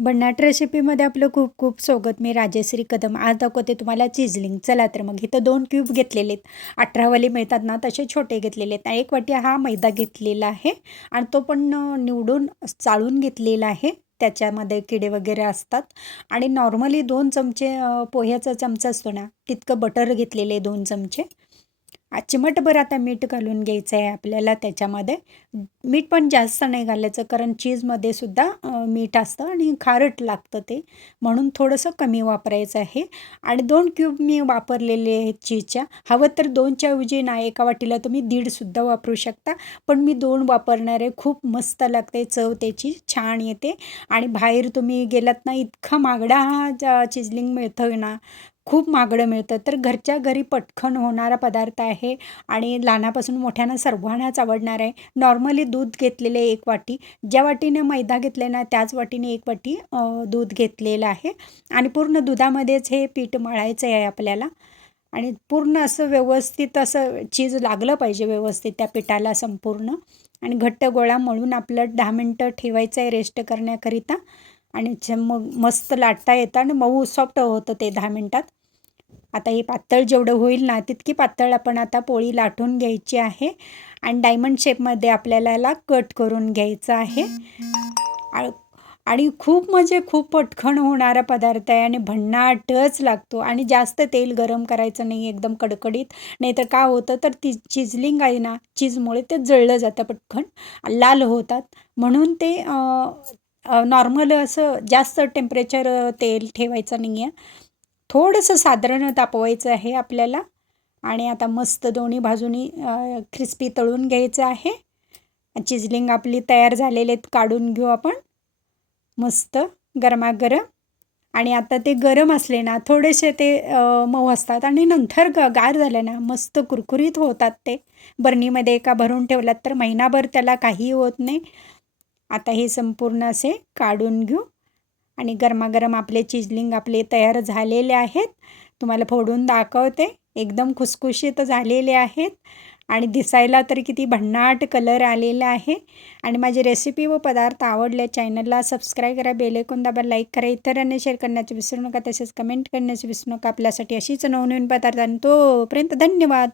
भन्नाट रेसिपीमध्ये आपलं खूप खूप स्वागत. मी राजेश्री कदम. आज दाखवते तुम्हाला चिझलिंग चला तर मग इथं दोन क्यूब घेतलेले आहेत. अठरावाले मिळतात ना तसे छोटे घेतलेले आहेत. एक वाटी हा मैदा घेतलेला आहे आणि तो पण निवडून चाळून घेतलेला आहे. त्याच्यामध्ये किडे वगैरे असतात. आणि नॉर्मली दोन चमचे पोह्याचा चमचा असतो ना तितकं बटर घेतलेले दोन चमचे. चिमटभर आता मीठ घालून घ्यायचं आहे आपल्याला त्याच्यामध्ये. मीठ पण जास्त नाही घालायचं कारण चीजमध्ये सुद्धा मीठ असतं आणि खारट लागतं ते. म्हणून थोडंसं कमी वापरायचं आहे. आणि दोन क्यूब मी वापरलेले आहेत चीजच्या. हवं तर दोनच्या ऐवजी ना एका वाटीला तुम्ही दीडसुद्धा वापरू शकता. पण मी दोन वापरणार आहे. खूप मस्त लागते. चव त्याची छान येते. आणि बाहेर तुम्ही गेलात ना इतका मागडा हा चिजलिंग मिळतं ना खूप मागडं मिळतं. तर घरच्या घरी पटकन होणारा पदार्थ आहे आणि लहानापासून मोठ्यांना सर्वांनाच आवडणार आहे. नॉर्मली दूध घेतलेले एक वाटी. ज्या वाटीने मैदा घेतले ना त्याच वाटीने एक वाटी दूध घेतलेलं आहे. आणि पूर्ण दुधामध्येच हे पीठ मळायचं आहे आपल्याला. आणि पूर्ण असं व्यवस्थित असं चीज लागलं पाहिजे व्यवस्थित त्या पिठाला संपूर्ण. आणि घट्ट गोळा मळून आपलं दहा मिनटं ठेवायचं आहे रेस्ट करण्याकरिता. आणि मग मस्त लाटता येतं आणि मऊ सॉफ्ट होतं ते दहा मिनटात. आता हे पातळ जेवढं होईल ना तितकी पातळ आपण आता पोळी लाटून घ्यायची आहे. आणि डायमंड शेपमध्ये आपल्याला याला कट करून घ्यायचं आहे. आणि खूप म्हणजे खूप पटखण होणारा पदार्थ आहे आणि भन्नाटच लागतो. आणि जास्त तेल गरम करायचं नाही एकदम कडकडीत. नाहीतर काय होतं तर ती चिजलिंग आहे ना चीजमुळे ते जळलं जातं पटखण लाल होतात. म्हणून ते नॉर्मल असं जास्त टेम्परेचर तेल ठेवायचं नाही आहे थोडंसं साधारण तापवायचं आहे आपल्याला. आणि आता मस्त दोन्ही बाजूनी क्रिस्पी तळून घ्यायचं आहे. चिजलिंग आपली तयार झालेले आहेत काढून घेऊ आपण. मस्त गरमागरम. आणि आता ते गरम असले ना थोडेसे ते मऊ असतात. आणि नंतर ग गार झाले ना मस्त कुरकुरीत होतात ते. बरणीमध्ये एका भरून ठेवलात तर महिनाभर त्याला काही होत नाही. आता हे संपूर्ण असे काढून घेऊ. आणि गरमागरम आपले चिजलिंग आपले तयार झालेले आहेत. तुम्हाला फोडून दाखवते. एकदम खुसखुशीत झालेले आहेत. आणि दिसायला तर किती भन्नाट कलर आलेला आहे. आणि माझी रेसिपी व पदार्थ आवडले चॅनलला सबस्क्राईब करा बेलेकून दाबा लाईक करा. इतरांना शेअर करण्याचे विसरू नका तसेच कमेंट करण्याचे विसरू नका. आपल्यासाठी अशीच नवनवीन पदार्थ आणि तोपर्यंत धन्यवाद.